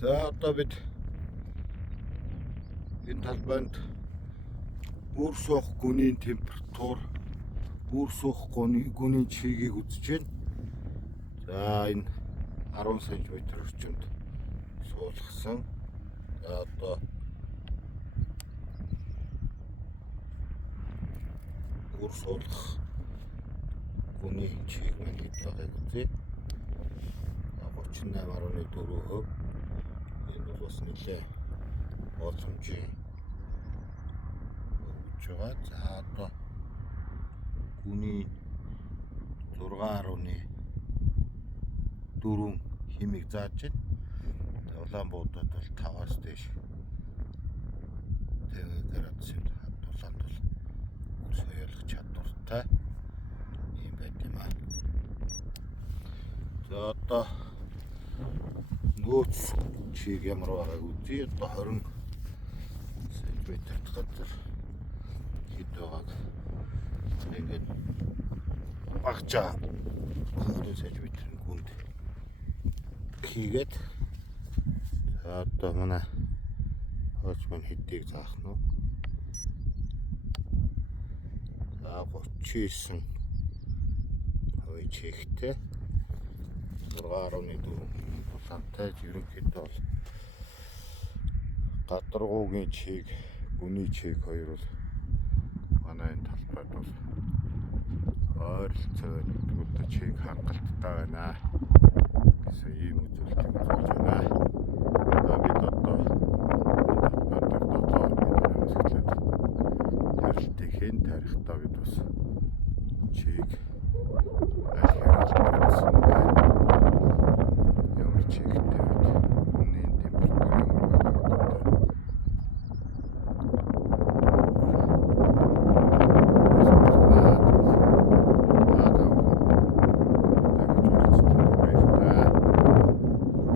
За одоо бид энэ талбайд үр суух гүний температур, үр суух гүний чигийг үзэж байна. За энэ 10 см орчимд суулгасан. За одоо үр суулгах гүний чиг маань хэд байгааг үзье. 38.4%. Энэ бол бас нэлээ боломжтой өгч байгаа. За одоо гүний 6.4 хэмиг зааж байна. Улаанбуудад бол 5-аас дээш 50 градусын хадгалаад бол үр соёлох чадвартай юм байт юм аа. За одоо нөөц чиг ямар байгааг үзье. Одоо 20 см газар хэд байгааг ингээд багчаа 20 см гүнд хийгээд за одоо манай хооч маань хэдийг заах нь вэ? За 39 чигтэй 6.4 улаантай ерөнхийдөө бол гадаргуугийн чиг, гүний чиг хоёр бол манай энэ талбайд бол ойролцоо нэгдүгээр чиг хангалттай байна гэсэн ийм үзүүлэлтийг үзүүлж байна. За бид одоо тарилтыг хэн тарихтаа бид бас чиг аль хэмжээнд ямар чиг